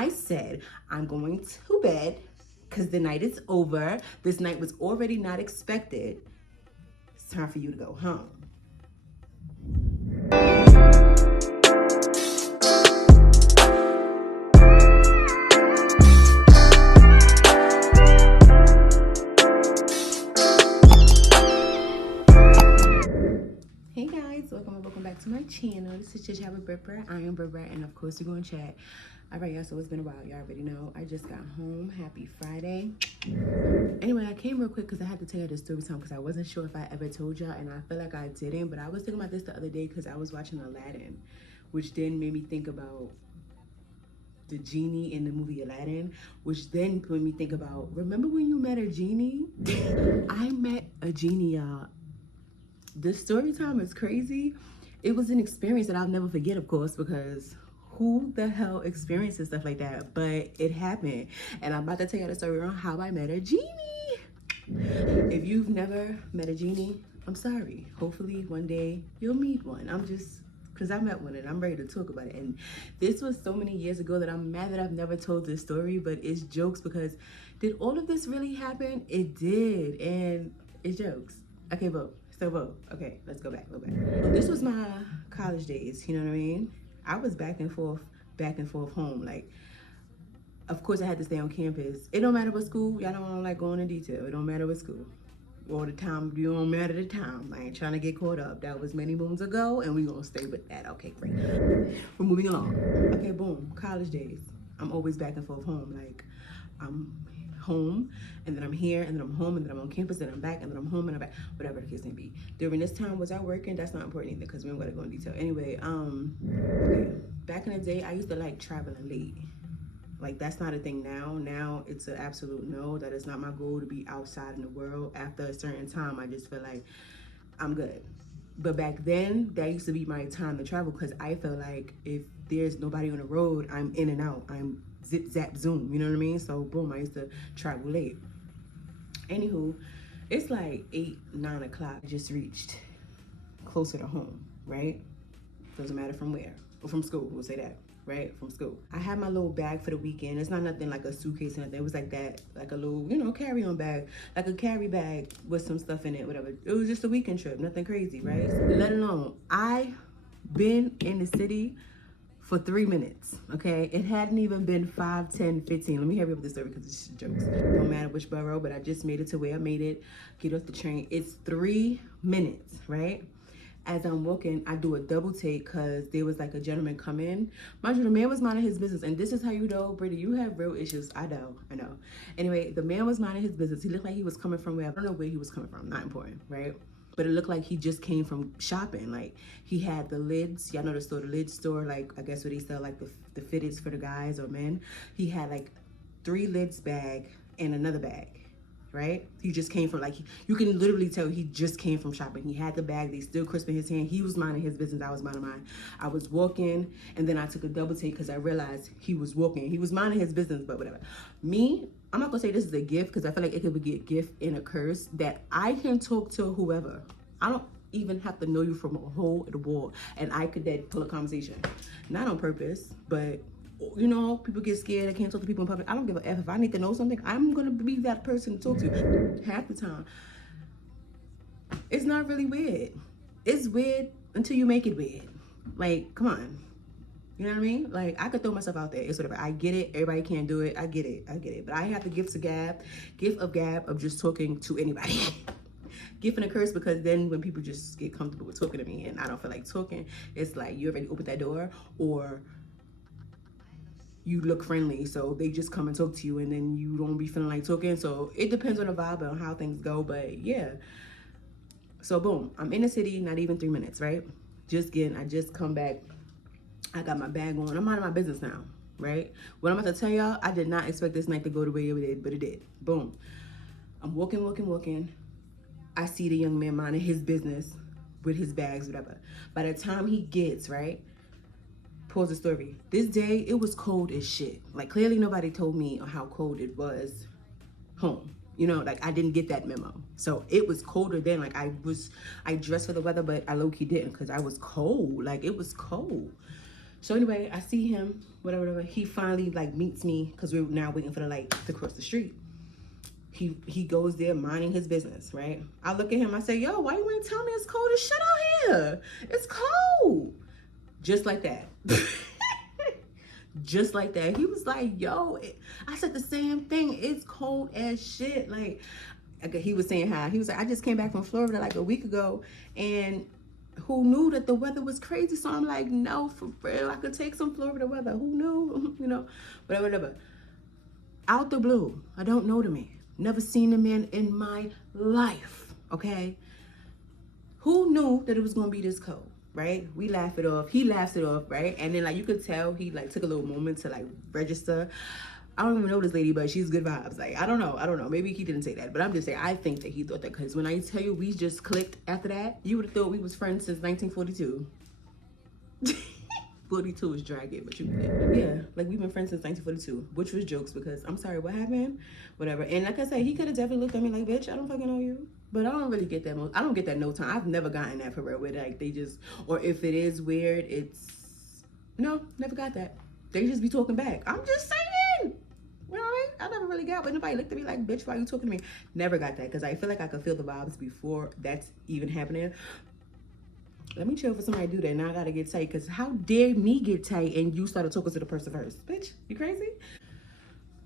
I said, I'm going to bed because the night is over. This night was already not expected. It's time for you to go home. Hey guys, welcome back to my channel. This is Chit with Brit. I am Brat, and of course we're going to chat. All right, y'all, so it's been a while. Y'all already know. I just got home. Happy Friday. Anyway, I came real quick because I had to tell you this story time because I wasn't sure if I ever told y'all, and I feel like I didn't, but I was thinking about this the other day because I was watching Aladdin, which then made me think about the genie in the movie Aladdin, which then made me think about, remember when you met a genie? I met a genie, y'all. The story time is crazy. It was an experience that I'll never forget, of course, because who the hell experiences stuff like that? But it happened. And I'm about to tell you the story on how I met a genie. If you've never met a genie, I'm sorry. Hopefully one day you'll meet one. Because I met one and I'm ready to talk about it. And this was so many years ago that I'm mad that I've never told this story, but it's jokes because did all of this really happen? It did. And it's jokes. Okay, vote. So vote. Okay, let's go back a little bit. This was my college days, you know what I mean? I was back and forth home. Like, of course I had to stay on campus. It don't matter what school. Y'all know I don't like going in detail. It don't matter what school. Or the time, you don't matter the time. I ain't trying to get caught up. That was many moons ago and we gonna stay with that. Okay, great. We're moving along. Okay, boom, college days. I'm always back and forth home. Like, I'm home and then I'm here and then I'm home and then I'm on campus and I'm back and then I'm home and I'm back, whatever the case may be. During this time, was I working? That's not important either because we don't gotta go in detail. Anyway, okay. Back in the day, I used to like traveling late. Like, that's not a thing now. Now it's an absolute no. That is not my goal to be outside in the world. After a certain time, I just feel like I'm good. But back then, that used to be my time to travel because I felt like if there's nobody on the road, I'm in and out. I'm zip, zap, zoom, you know what I mean? So boom, I used to travel late. Anywho, it's like 8, 9 o'clock. I just reached closer to home, right? Doesn't matter from where. Or from school, we'll say that, right? From school. I had my little bag for the weekend. It's not nothing like a suitcase or nothing. It was like that, like a little, you know, carry-on bag. Like a carry bag with some stuff in it, whatever. It was just a weekend trip, nothing crazy, right? Let alone, I been in the city for 3 minutes, okay? It hadn't even been 5, 10, 15. Let me hurry up with this story because it's just jokes. Don't matter which borough, but I just made it to where I made it. Get off the train. It's 3 minutes, right? As I'm walking, I do a double take because there was like a gentleman come in. Mind you, the man was minding his business. And this is how you know, Brittany, you have real issues. I know. Anyway, the man was minding his business. He looked like he was coming from where, I don't know where he was coming from. Not important, right? But it looked like he just came from shopping. Like, he had the lids. Y'all know the store, the lid store, like, I guess where they sell like the fitteds for the guys or men. He had like 3 lids bag and another bag, right? He just came from, like, you can literally tell he just came from shopping. He had the bag, they still crisp in his hand. He was minding his business, I was minding mine. I was walking, and then I took a double take because I realized he was walking. He was minding his business, but whatever. Me, I'm not gonna say this is a gift because I feel like it could be a gift and a curse that I can talk to whoever. I don't even have to know you from a hole in the wall, and I could then pull a conversation. Not on purpose, but you know, people get scared. I can't talk to people in public. I don't give a F. If I need to know something, I'm gonna be that person to talk to. Half the time, it's not really weird. It's weird until you make it weird. Like, come on. You know what I mean? Like, I could throw myself out there. It's whatever. I get it. Everybody can't do it. I get it. But I have the gift of gab of just talking to anybody. Gift and a curse because then when people just get comfortable with talking to me and I don't feel like talking, it's like you already opened that door or you look friendly, so they just come and talk to you and then you don't be feeling like talking. So it depends on the vibe and how things go, but yeah. So boom, I'm in the city, not even 3 minutes, right? I just come back. I got my bag on. I'm minding my business now, right? What I'm about to tell y'all, I did not expect this night to go the way it did, but it did. Boom. I'm walking. I see the young man minding his business with his bags, whatever. By the time he gets, right? Pause the story. This day, it was cold as shit. Like, clearly nobody told me how cold it was home. You know, like, I didn't get that memo. So it was colder then. Like, I dressed for the weather, but I low-key didn't because I was cold. Like, it was cold. So anyway, I see him, whatever. He finally like meets me because we're now waiting for the light to cross the street. He goes there minding his business, right? I look at him, I say, yo, why you ain't tell me it's cold as shit out here? It's cold. Just like that. Just like that. He was like, yo, I said the same thing. It's cold as shit. Like, he was saying how, he was like, I just came back from Florida like a week ago, and who knew that the weather was crazy? So I'm like, no, for real, I could take some Florida weather. Who knew? You know, whatever. Out the blue, I don't know the man. Never seen a man in my life, okay? Who knew that it was gonna be this cold, right? We laugh it off. He laughs it off, right? And then like you could tell he like took a little moment to like register. I don't even know this lady, but she's good vibes. Like, I don't know. Maybe he didn't say that, but I'm just saying, I think that he thought that, because when I tell you we just clicked after that, you would have thought we was friends since 1942. 42 is dragging, but yeah, like we've been friends since 1942, which was jokes because I'm sorry, what happened? Whatever. And like I said, he could have definitely looked at me like, bitch, I don't fucking know you. But I don't really get that. I don't get that no time. I've never gotten that for real, where like they just, or if it is weird, it's, no, never got that. They just be talking back. I'm just saying. You know what I mean? I never really got when nobody looked at me like, bitch, why you talking to me? Never got that, because I feel like I could feel the vibes before that's even happening. Let me chill for somebody to do that. Now I gotta get tight, because how dare me get tight and you started talking to the person first? Bitch, you crazy?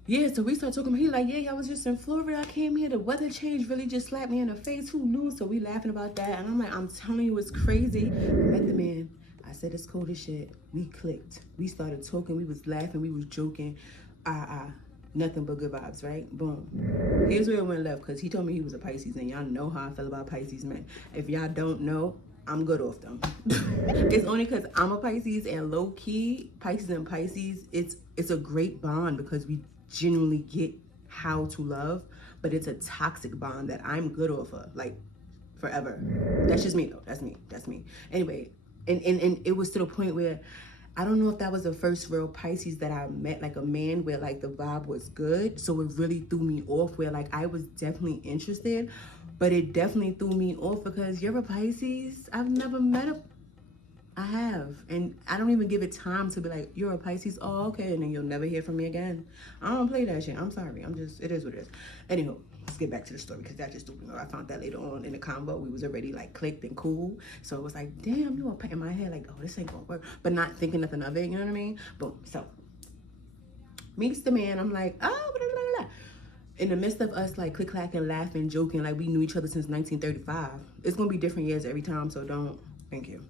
Yeah, so we started talking. He like, yeah, I was just in Florida. I came here. The weather change really just slapped me in the face. Who knew? So we laughing about that. And I'm like, I'm telling you, it's crazy. I met the man. I said, it's cold as shit. We clicked. We started talking. We was laughing. We was joking. Nothing but good vibes, right? Boom. Here's where it went left, because he told me he was a Pisces, and y'all know how I feel about Pisces men. If y'all don't know, I'm good off them. It's only because I'm a Pisces, and low-key, Pisces and Pisces, it's a great bond because we genuinely get how to love, but it's a toxic bond that I'm good off of, like, forever. That's just me, though. That's me. Anyway, and it was to the point where I don't know if that was the first real Pisces that I met, like a man where like the vibe was good. So it really threw me off, where like I was definitely interested, but it definitely threw me off because you're a Pisces. I've never met I have. And I don't even give it time to be like, you're a Pisces. Oh, okay. And then you'll never hear from me again. I don't play that shit. I'm sorry. It is what it is. Anywho, let's get back to the story, because that just threw me off. I found that later on in the combo. We was already like clicked and cool. So it was like, damn, you are in my head like, oh, this ain't gonna work. But not thinking nothing of it. You know what I mean? Boom. So meets the man. I'm like, oh, blah, blah, blah. In the midst of us like click-clacking, laughing, joking, like we knew each other since 1935. It's gonna be different years every time, so don't, thank you.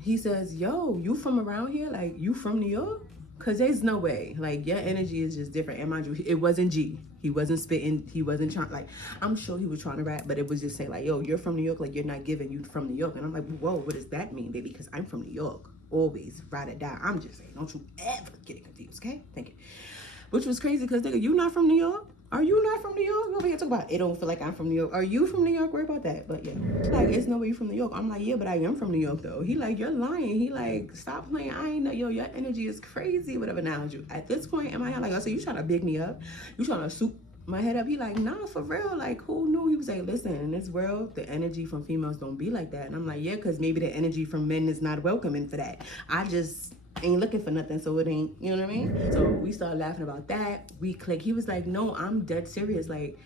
He says, yo, you from around here? Like, you from New York? Cause there's no way, like your energy is just different. And mind you, it wasn't G. He wasn't spitting, he wasn't trying, like, I'm sure he was trying to rap, but it was just saying like, yo, you're from New York, like you're not giving, you from New York. And I'm like, whoa, what does that mean, baby? Cause I'm from New York, always, ride or die. I'm just saying, don't you ever get it confused, okay? Thank you. Which was crazy, because nigga, you not from New York? Are you not from New York? Over here talk about it don't feel like I'm from New York. Are you from New York? Worry about that. But yeah, like, it's no way you from New York. I'm like, yeah, but I am from New York though. He like, you're lying. He like, stop playing. I ain't know, yo, your energy is crazy. Whatever. Now you at this point in my head, like, oh, so you trying to big me up? You trying to soup my head up? He like, nah, for real. Like, who knew? He was like, listen, in this world, the energy from females don't be like that. And I'm like, yeah, because maybe the energy from men is not welcoming for that. I just ain't looking for nothing, so it ain't, you know what I mean? So we started laughing about that. We click. He was like, no, I'm dead serious. Like,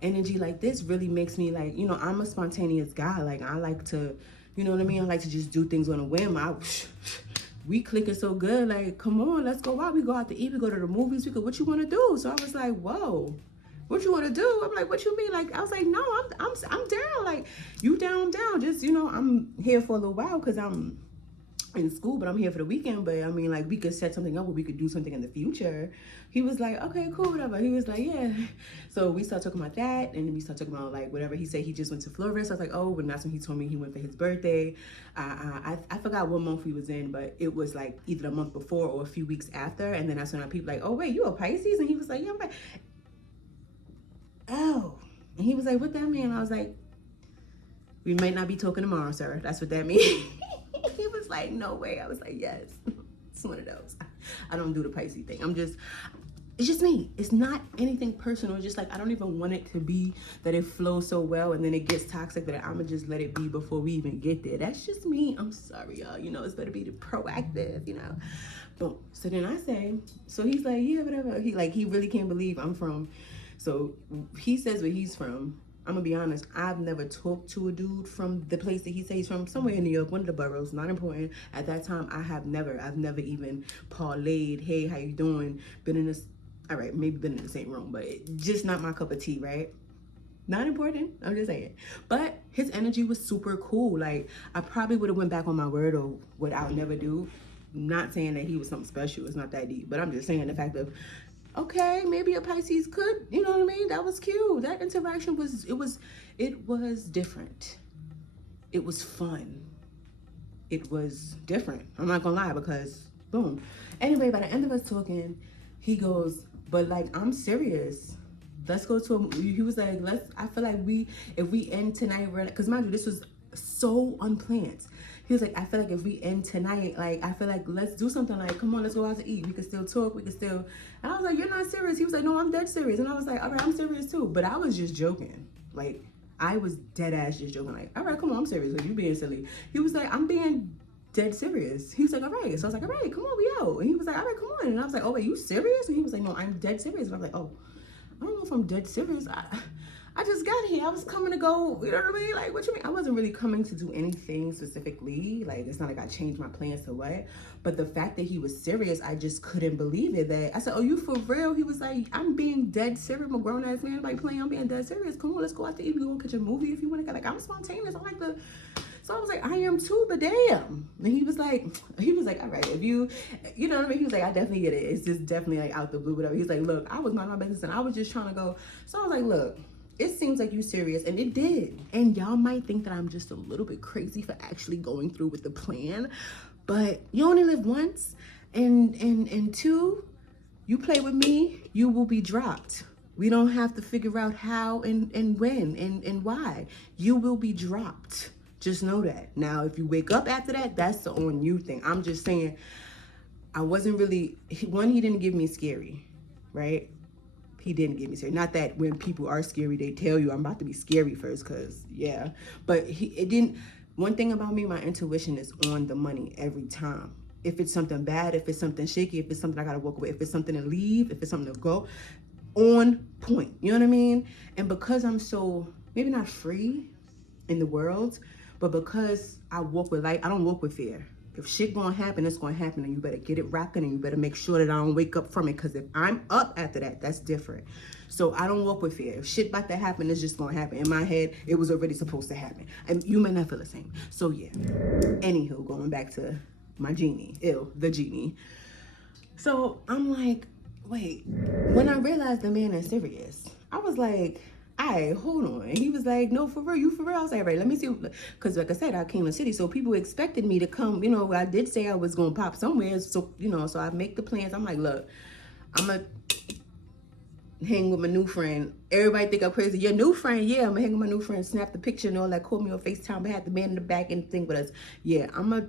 energy like this really makes me like, you know, I'm a spontaneous guy. Like, I like to, you know what I mean? I like to just do things on a whim. We clicking so good. Like, come on, let's go out. We go out to eat. We go to the movies. We go, what you want to do? So I was like, whoa, what you want to do? I'm like, what you mean? Like, I was like, no, I'm down. Like, you down, I'm down. Just, you know, I'm here for a little while because I'm in school, but I'm here for the weekend. But I mean, like, we could set something up where we could do something in the future. He was like, okay, cool, whatever. He was like, yeah. So we started talking about that, and then we started talking about like whatever. He said he just went to Florida. So I was like, oh, and that's when he told me he went for his birthday. I forgot what month we was in, but it was like either the month before or a few weeks after. And then that's when people like, oh wait, you a Pisces? And he was like, yeah, I'm like, oh. And he was like, what that mean? I was like, we might not be talking tomorrow, sir. That's what that means. He was like, no way. I was like, yes. It's one of those. I don't do the Pisces thing. it's just me. It's not anything personal. It's just like, I don't even want it to be that it flows so well and then it gets toxic that I'm gonna just let it be before we even get there. That's just me. I'm sorry, y'all. You know, it's better be the proactive, you know. Boom. So then I say, so he's like, yeah, whatever. He really can't believe I'm from. So he says where he's from. I'm gonna be honest, I've never talked to a dude from the place that he says he's from, somewhere in New York, one of the boroughs, not important. At that time, I've never even parlayed, hey, how you doing? Been in this, all right, maybe been in the same room, but just not my cup of tea, right? Not important, I'm just saying. But his energy was super cool. Like, I probably would have went back on my word or what I would never do. Not saying that he was something special, it's not that deep, but I'm just saying the fact of, okay, maybe a Pisces could, you know what I mean? That was cute. That interaction was, it was different. It was fun. It was different. I'm not gonna lie, because boom. Anyway, by the end of us talking, he goes, but like, I'm serious. Let's go to a, he was like, I feel like if we end tonight, because mind you, this was so unplanned. He was like, I feel like if we end tonight, like, I feel like let's do something, like, come on, let's go out to eat. We can still talk, we can still, and I was like, you're not serious. He was like, no, I'm dead serious. And I was like, all right, I'm serious too. But I was just joking. Like, I was dead ass just joking. Like, all right, come on, I'm serious. Like, you being silly. He was like, I'm being dead serious. He was like, all right. So I was like, all right, come on, we out. And he was like, all right, come on. And I was like, oh, wait, you serious? And he was like, no, I'm dead serious. And I was like, oh, I don't know if I'm dead serious. I just got here. I was coming to go, you know what I mean? Like, what you mean? I wasn't really coming to do anything specifically. Like, it's not like I changed my plans or what. But the fact that he was serious, I just couldn't believe it. That I said, oh, you for real? He was like, I'm being dead serious. I'm a grown-ass man, like, playing. I'm being dead serious. Come on, let's go out to eat. We go catch a movie if you want to. Like, I'm spontaneous. I like the... So I was like, I am too, but damn. And he was like, all right, if you know what I mean? He was like, I definitely get it. It's just definitely like out the blue, whatever. He's like, look, I was minding my business and I was just trying to go. So I was like, look, it seems like you serious, and it did. And y'all might think that I'm just a little bit crazy for actually going through with the plan, but you only live once, and two, you play with me, you will be dropped. We don't have to figure out how and when and why. You will be dropped. Just know that. Now, if you wake up after that, that's the on you thing. I'm just saying, I wasn't really, one, he didn't give me scary, right? He didn't give me scary. Not that when people are scary, they tell you I'm about to be scary first, because, yeah. But it didn't, one thing about me, my intuition is on the money every time. If it's something bad, if it's something shaky, if it's something I gotta walk away, if it's something to leave, if it's something to go, on point. You know what I mean? And because I'm so, maybe not free in the world, but because I walk with light, I don't walk with fear. If shit gonna happen, it's gonna happen, and you better get it rocking, and you better make sure that I don't wake up from it, because if I'm up after that, that's different. So I don't walk with fear. If shit about to happen, it's just gonna happen. In my head, it was already supposed to happen. And you may not feel the same. So yeah. Anywho, going back to my genie. The genie. So I'm like, wait. When I realized the man is serious, I was like, alright, hold on. And he was like, no, for real, you for real? I was like, right, let me see. Because like I said, I came to the city, so people expected me to come. You know, I did say I was going to pop somewhere. So, you know, so I make the plans. I'm like, look, I'm going to hang with my new friend. Everybody think I'm crazy. Your new friend? Yeah, I'm going to hang with my new friend, snap the picture and all that, call me on FaceTime. I had the man in the back and thing with us. Yeah, I'm going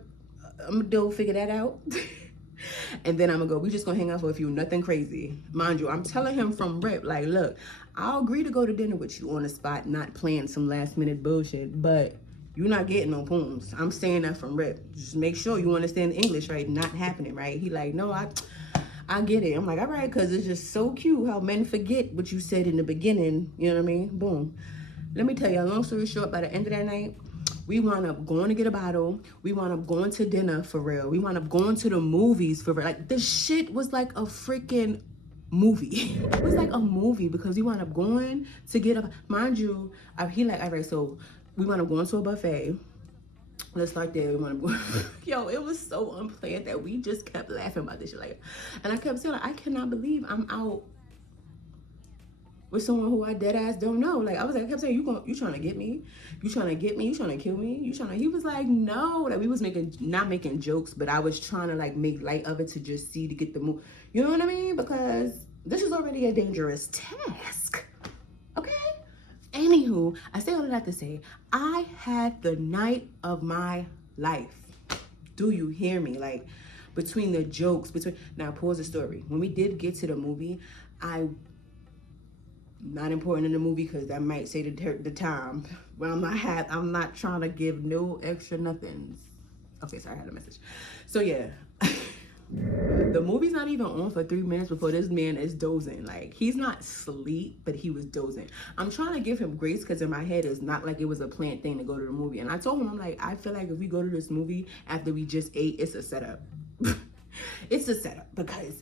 to do figure that out. And then I'm gonna go, we just gonna hang out for a few, nothing crazy. Mind you, I'm telling him from rip, like, look, I'll agree to go to dinner with you on the spot, not playing some last minute bullshit, but you're not getting no poems. I'm saying that from rip. Just make sure you understand English, right? Not happening, right? He like, no, I get it. I'm like, all right, because it's just so cute how men forget what you said in the beginning. You know what I mean? Boom. Let me tell you, long story short, by the end of that night, we wound up going to get a bottle. We wound up going to dinner for real. We wound up going to the movies for real. Like, the shit was like a freaking movie. It was like a movie, because we wound up going to get a, mind you, he like, all right, so we wound up going to a buffet. Let's start there. We wound up going, yo, it was so unplanned that we just kept laughing about this shit. Like, and I kept saying, like, I cannot believe I'm out with someone who I dead ass don't know. Like, I was like, I kept saying, you trying to get me? You trying to get me? You trying to kill me? He was like, no. Like, we was not making jokes, but I was trying to like make light of it to just see, to get the move. You know what I mean? Because this is already a dangerous task. Okay? Anywho, I say all of that to say, I had the night of my life. Do you hear me? Like, between the jokes, now pause the story. When we did get to the movie, not important in the movie because that might say the time. Well, I'm not trying to give no extra nothings. Okay, sorry, I had a message. So yeah. The movie's not even on for 3 minutes before this man is dozing. Like, he's not asleep, but he was dozing. I'm trying to give him grace because in my head it's not like it was a planned thing to go to the movie. And I told him, I'm like, I feel like if we go to this movie after we just ate, it's a setup. It's a setup because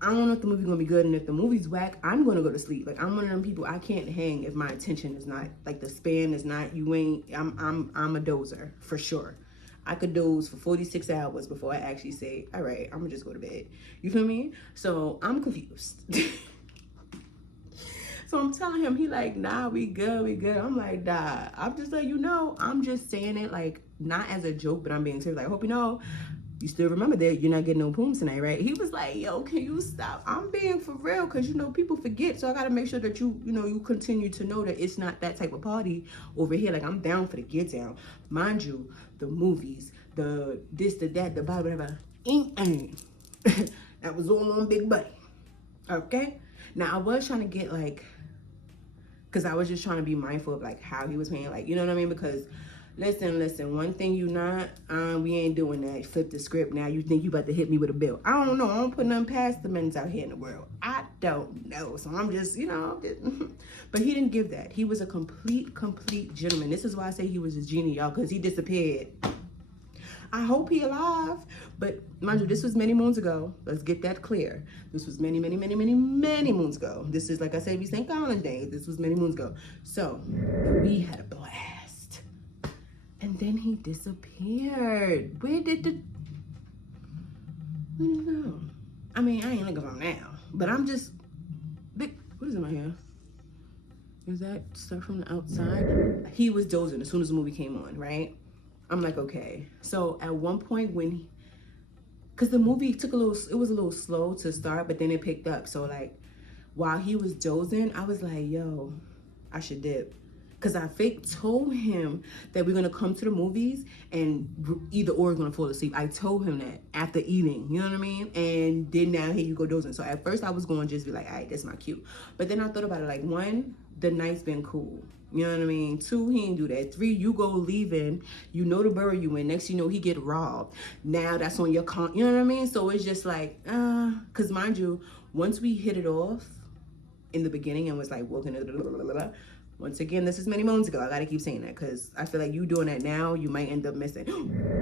I don't know if the movie's gonna be good, and if the movie's whack, I'm gonna go to sleep. Like, I'm one of them people, I can't hang if my attention is not, like, the span is not, I'm a dozer for sure. I could doze for 46 hours before I actually say, all right, I'm gonna just go to bed. You feel me? So I'm confused. So I'm telling him, he like, nah, we good, we good. I'm like, nah, I'm just like, I'm just saying it like, not as a joke, but I'm being serious. Like, I hope you still remember that you're not getting no pooms tonight, right? He was like, yo, can you stop? I'm being for real, because, people forget. So I got to make sure that you continue to know that it's not that type of party over here. Like, I'm down for the get down. Mind you, the movies, the this, the that, the blah, whatever. That was all on Big Buddy. Okay? Now, I was trying to get, like, because I was just trying to be mindful of, like, how he was paying. Like, you know what I mean? Because listen, one thing you not, we ain't doing that. Flip the script. Now you think you about to hit me with a bill. I don't know. I don't put nothing past the men out here in the world. I don't know. So I'm just, but he didn't give that. He was a complete gentleman. This is why I say he was a genie, y'all, because he disappeared. I hope he alive. But mind you, this was many moons ago. Let's get that clear. This was many moons ago. This is, like I said, we St. Valentine's Day. This was many moons ago. So we had a blast. And then he disappeared. Where did he go? I mean, I ain't looking for him now. But I'm just, what is in my hair? Is that stuff from the outside? He was dozing as soon as the movie came on, right? I'm like, okay. So at one point because the movie it was a little slow to start, but then it picked up. So like, while he was dozing, I was like, yo, I should dip. Because I told him that we're going to come to the movies and either or is going to fall asleep. I told him that after eating, you know what I mean? And then now here you go dozing. So at first I was going to just be like, all right, that's my cue. But then I thought about it, like, 1, the night's been cool. You know what I mean? 2, he ain't do that. 3, you go leaving. You know the borough you in. Next you know, he get robbed. Now that's on your you know what I mean? So it's just like, because mind you, once we hit it off in the beginning and was like walking to the once again, this is many moons ago. I gotta keep saying that because I feel like you doing that now, you might end up missing.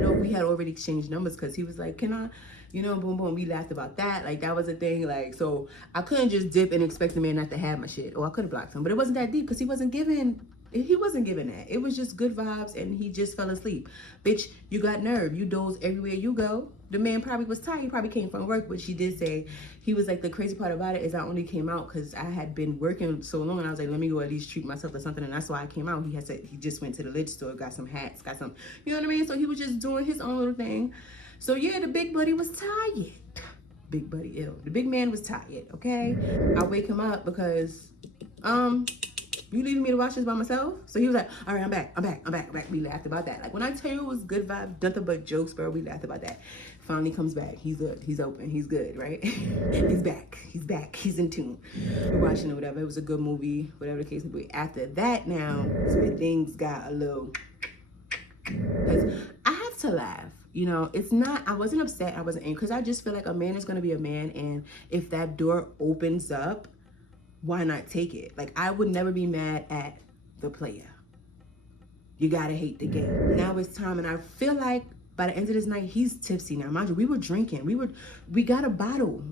No, we had already exchanged numbers because he was like, can I, boom, boom. We laughed about that. Like, that was a thing. Like, so I couldn't just dip and expect the man not to have my shit. Or I could have blocked him, but it wasn't that deep because he wasn't giving that. It was just good vibes and he just fell asleep. Bitch, you got nerve. You doze everywhere you go. The man probably was tired. He probably came from work, but she did say, he was like, the crazy part about it is I only came out because I had been working so long and I was like, let me go at least treat myself or something. And that's why I came out. He had said he just went to the lit store, got some hats, got some, you know what I mean? So he was just doing his own little thing. So yeah, the big buddy was tired. Big buddy ill. The big man was tired, okay? I wake him up because, you leaving me to watch this by myself? So he was like, all right, I'm back. We laughed about that. Like, when I tell you it was good vibe, nothing but jokes, bro, we laughed about that. Finally comes back. He's good. He's open. He's good, right? He's back. He's in tune. We're watching it, whatever. It was a good movie, whatever the case may be. After that now, so things got a little, because I have to laugh. It's not, I wasn't upset. I wasn't angry because I just feel like a man is going to be a man. And if that door opens up, why not take it? Like, I would never be mad at the player. You gotta hate the game. Now it's time, and I feel like by the end of this night, he's tipsy now. Mind you, we were drinking. We got a bottle.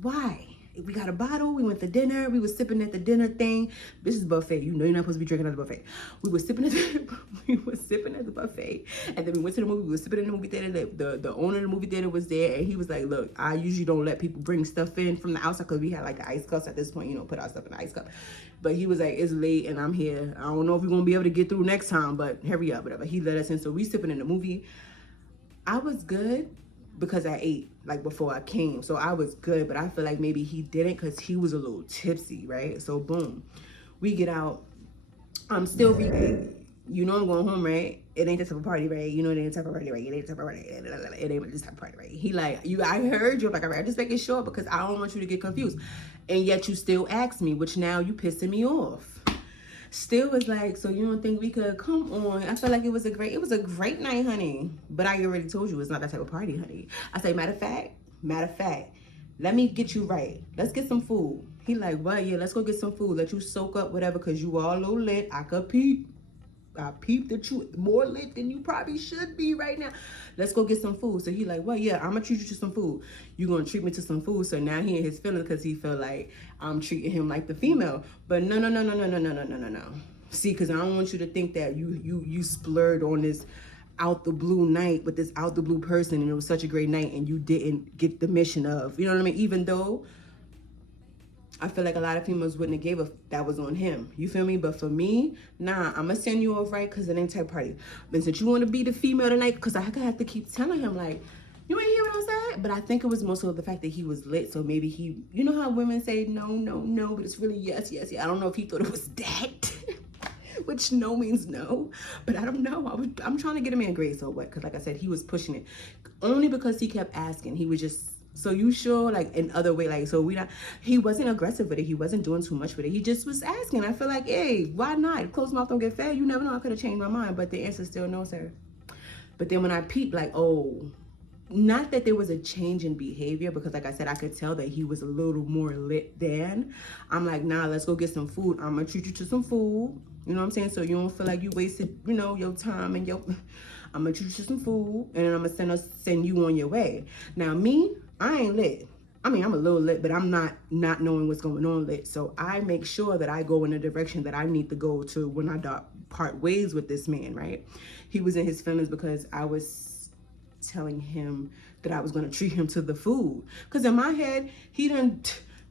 Why? We got a bottle. We went to dinner. We were sipping at the dinner thing. This is buffet. You're not supposed to be drinking at the buffet. We were sipping at the buffet. And then we went to the movie. We were sipping in the movie theater. The owner of the movie theater was there. And he was like, look, I usually don't let people bring stuff in from the outside because we had like the ice cups at this point, put our stuff in the ice cup. But he was like, it's late and I'm here. I don't know if we're going to be able to get through next time, but hurry up, whatever. He let us in. So we sipping in the movie. I was good because I ate like before I came. So I was good, but I feel like maybe he didn't because he was a little tipsy, right? So boom, we get out. I'm still you know I'm going home, right? It ain't this type of party, right? You know it ain't this type of party, right? It ain't this type of party. It ain't this type of party, right? He like, I heard you. I'm like, all right, I'm just making sure because I don't want you to get confused. And yet you still ask me, which now you pissing me off. Still was like, so you don't think we could come on? I felt like it was a great night, honey. But I already told you it's not that type of party, honey. I say, matter of fact, let me get you right. Let's get some food. He like, what? Yeah, let's go get some food. Let you soak up, whatever, because you all low lit. I could peep. I peeped that you more lit than you probably should be right now. Let's go get some food. So he like, well, yeah, I'm gonna treat you to some food. You gonna treat me to some food. So now he in his feelings because he felt like I'm treating him like the female. But no. See, because I don't want you to think that you splurred on this out the blue night with this out the blue person and it was such a great night and you didn't get the mission of, you know what I mean? Even though I feel like a lot of females wouldn't have gave a that was on him. You feel me? But for me, nah, I'm gonna send you off right because it ain't type party. But since you want to be the female tonight, because I have to keep telling him like, you ain't hear what I'm saying? But I think it was mostly the fact that he was lit. So maybe he, you know how women say no, but it's really yes. I don't know if he thought it was that. Which no means no, but I don't know. I'm trying to get him in grade, so what? Because like I said, he was pushing it. Only because he kept asking. He was just, so you sure? Like in other way, like, so he wasn't aggressive with it. He wasn't doing too much with it. He just was asking. I feel like, hey, why not? Closed mouth don't get fed. You never know. I could have changed my mind, but the answer still no, sir. But then when I peeped, like, oh, not that there was a change in behavior, because like I said, I could tell that he was a little more lit than. I'm like, nah, let's go get some food. I'm gonna treat you to some food. You know what I'm saying? So you don't feel like you wasted, you know, your time and I'm gonna treat you to some food and then I'm gonna send you on your way. Now me, I ain't lit. I mean, I'm a little lit, but I'm not knowing what's going on lit. So I make sure that I go in the direction that I need to go to when I part ways with this man, right? He was in his feelings because I was telling him that I was gonna treat him to the food. Cause in my head, he done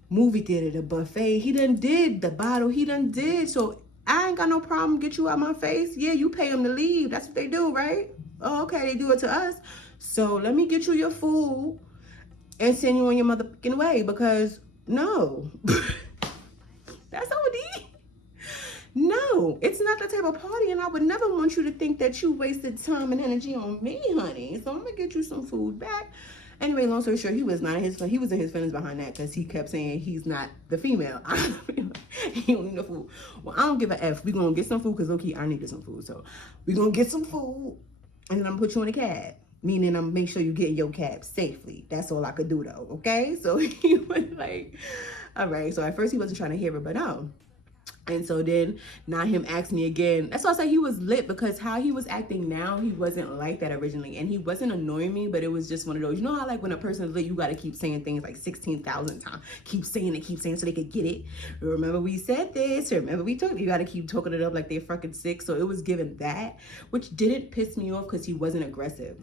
movie theater, the buffet, he done did the bottle, he done did. So I ain't got no problem get you out my face. Yeah, you pay them to leave. That's what they do, right? Oh, okay, they do it to us. So let me get you your food and send you on your motherfucking way because no. That's OD. No, it's not that type of party and I would never want you to think that you wasted time and energy on me, honey. So I'm gonna get you some food back. Anyway, long story short, he was in his feelings behind that because he kept saying he's not the female. He don't need no food. Well, I don't give a F. We gonna get some food because okay, I needed some food. So we gonna get some food and then I'm gonna put you in a cab. Meaning I'm gonna make sure you get in your cab safely. That's all I could do though, okay? So he was like, all right. So at first he wasn't trying to hear it, but no. And so then now him asks me again. That's why I say he was lit because how he was acting now, he wasn't like that originally. And he wasn't annoying me, but it was just one of those, you know how like when a person's lit, you got to keep saying things like 16,000 times. Keep saying it so they could get it. Remember we said this, remember we talked, you got to keep talking it up like they're fucking sick. So it was given that, which didn't piss me off because he wasn't aggressive.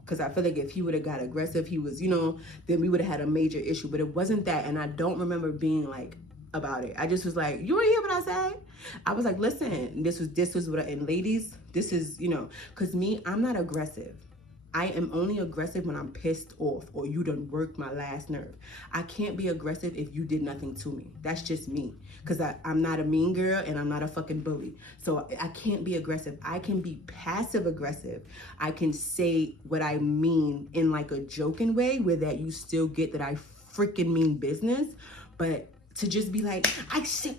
Because I feel like if he would have got aggressive, he was, you know, then we would have had a major issue. But it wasn't that. And I don't remember being like, about it. I just was like, you want to hear what I said? I was like, listen, this was what and ladies, this is, you know, because me, I'm not aggressive. I am only aggressive when I'm pissed off or you done worked my last nerve. I can't be aggressive if you did nothing to me. That's just me. Because I'm not a mean girl and I'm not a fucking bully. So I can't be aggressive. I can be passive aggressive. I can say what I mean in like a joking way where that you still get that I freaking mean business. But to just be like, I said,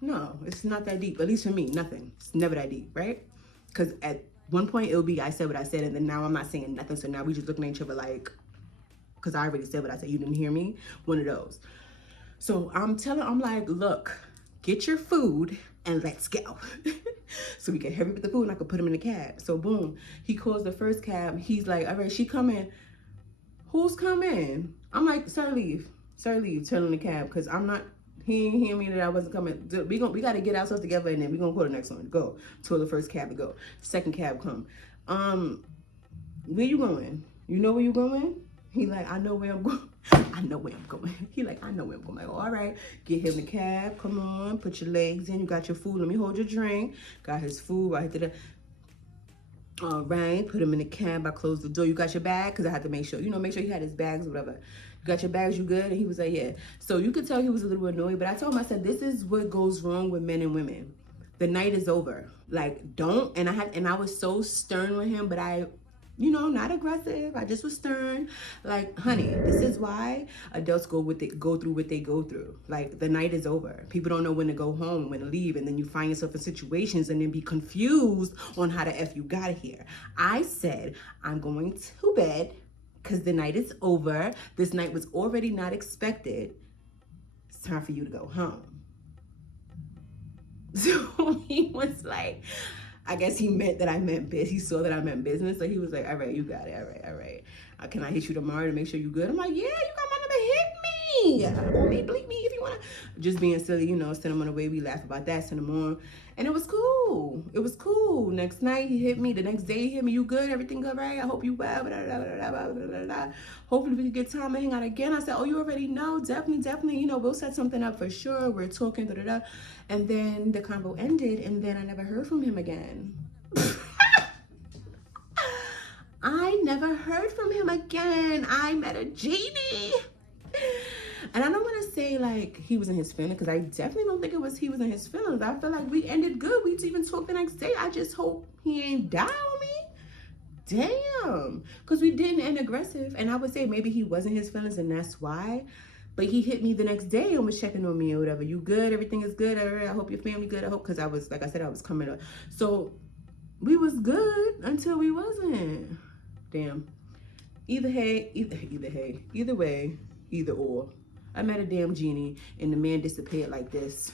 no, it's not that deep. At least for me, nothing. It's never that deep, right? Because at one point it'll be, I said what I said, and then now I'm not saying nothing. So now we just looking at each other like, because I already said what I said. You didn't hear me? One of those. So I'm like, look, get your food and let's go. So we can hurry with the food and I could put him in the cab. So boom, he calls the first cab. He's like, all right, she coming. Who's coming? I'm like, sir, leave. Sir, leave, telling the cab, because I'm not, he ain't hear me that I wasn't coming. We got to get ourselves together and then we're going to call the next one. Go. Told the first cab to go. Second cab come. Where you going? You know where you going? He like, I know where I'm going. I know where I'm going. He like, I know where I'm going. Like, all right, get him the cab. Come on, put your legs in. You got your food. Let me hold your drink. Got his food right there. All right, put him in the cab. I closed the door. You got your bag? Because I had to make sure, you know, make sure he had his bags or whatever. You got your bags, you good? And he was like, yeah. So you could tell he was a little annoyed, but I told him, I said, this is what goes wrong with men and women. the night is over. Like, don't. And I was so stern with him, but I, you know, not aggressive. I just was stern. Like, honey, this is why adults go through what they go through. Like, the night is over. People don't know when to go home, when to leave, and then you find yourself in situations and then be confused on how the F you got here. I said, I'm going to bed because the night is over. This night was already not expected. It's time for you to go home. So he was like, I guess he meant that I meant business. He saw that I meant business. So he was like, all right, you got it. All right. Can I hit you tomorrow to make sure you're good? I'm like, yeah, you got my number, hit me. Or me, bleep me if you want to. Just being silly, you know, send him on the way. We laugh about that, send him on. And it was cool. It was cool. Next night, he hit me. The next day, he hit me, you good? Everything good, right? I hope you well. Blah, blah, blah, blah, blah, blah, blah. Hopefully, we can get time to hang out again. I said, oh, you already know? Definitely. You know, we'll set something up for sure. We're talking, da, da, da. And then the convo ended, and then I never heard from him again. I never heard from him again. I met a genie. And I don't want to say like he was in his feelings, because I definitely don't think he was in his feelings. I feel like we ended good. We even talked the next day. I just hope he ain't down on me. Damn. Because we didn't end aggressive. And I would say maybe he wasn't his feelings and that's why. But he hit me the next day and was checking on me or whatever. You good? Everything is good? I hope your family good. I hope, because I was, like I said, I was coming up. So we was good until we wasn't. Damn. Either way, either or. I met a damn genie and the man disappeared like this.